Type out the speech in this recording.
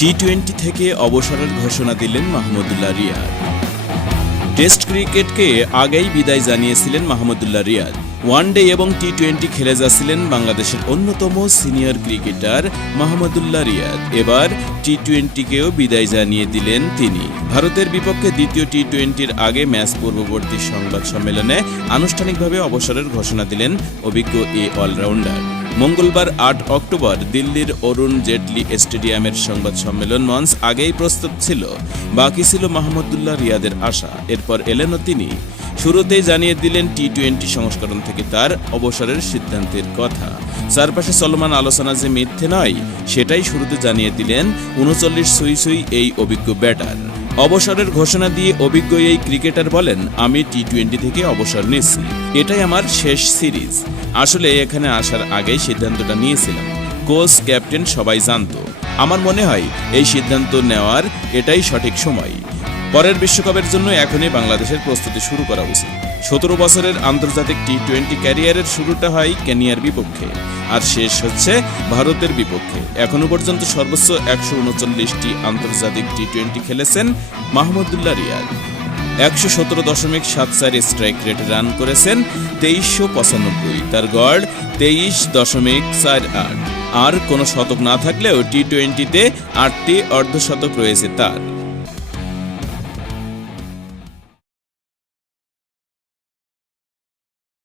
T twenty থেকে অবসরের ঘোষণা দিলেন মাহমুদুল্লাহ রিয়াদ। টেস্ট ক্রিকেটকে আগেই বিদায় জানিয়েছিলেন মাহমুদুল্লাহ রিয়াদ। ওয়ানডে এবং টি টোয়েন্টি খেলে যাচ্ছিলেন বাংলাদেশের অন্যতম সিনিয়র ক্রিকেটার মাহমুদুল্লাহ রিয়াদ। এবার টি টোয়েন্টিকেও বিদায় জানিয়ে দিলেন তিনি। ভারতের বিপক্ষে দ্বিতীয় টি টোয়েন্টির আগে ম্যাচ পূর্ববর্তী সংবাদ সম্মেলনে আনুষ্ঠানিকভাবে অবসরের ঘোষণা দিলেন অভিজ্ঞ এ অলরাউন্ডার। মঙ্গলবার আট অক্টোবর দিল্লির অরুণ জেটলি স্টেডিয়ামের সংবাদ সম্মেলন মঞ্চ আগেই প্রস্তুত ছিল। বাকি ছিল মাহমুদুল্লাহ রিয়াদের আশা। এরপর এলেনও তিনি। শুরুতেই জানিয়ে দিলেন টি টোয়েন্টি সংস্করণ থেকে তার অবসরের সিদ্ধান্তের কথা। চারপাশে চলমান আলোচনা যে মিথ্যে নয়, সেটাই শুরুতে জানিয়ে দিলেন উনচল্লিশ সুই সুই এই অভিজ্ঞ ব্যাটার। অবসরের ঘোষণা দিয়ে অভিজ্ঞ এই ক্রিকেটার বলেন, আমি টি টোয়েন্টি থেকে অবসর নিচ্ছি। এটাই আমার শেষ সিরিজ। আসলে এখানে আসার আগেই সিদ্ধান্তটা নিয়েছিলাম। কোচ, ক্যাপ্টেন সবাই জানতো। আমার মনে হয়, এই সিদ্ধান্ত নেওয়ার এটাই সঠিক সময়। পরের বিশ্বকাপের জন্য এখনই বাংলাদেশের প্রস্তুতি শুরু করা উচিত। সতেরো বছরের আন্তর্জাতিক টি টোয়েন্টি ক্যারিয়ারের শুরুটা হয় কেনিয়ার বিপক্ষে। আর শেষ হচ্ছে ভারতের বিপক্ষে। এখনও পর্যন্ত সর্বোচ্চ একশো উনচল্লিশটি আন্তর্জাতিক টি টোয়েন্টি খেলেছেন মাহমুদুল্লাহ রিয়াদ। একশো সতেরো দশমিক সাত চার স্ট্রাইক রেট রান করেছেন তেইশশো পঁচানব্বই। তার গড় তেইশ দশমিক চার আট। আর কোনো শতক না থাকলেও টি টোয়েন্টিতে আটটি অর্ধশতক রয়েছে তার।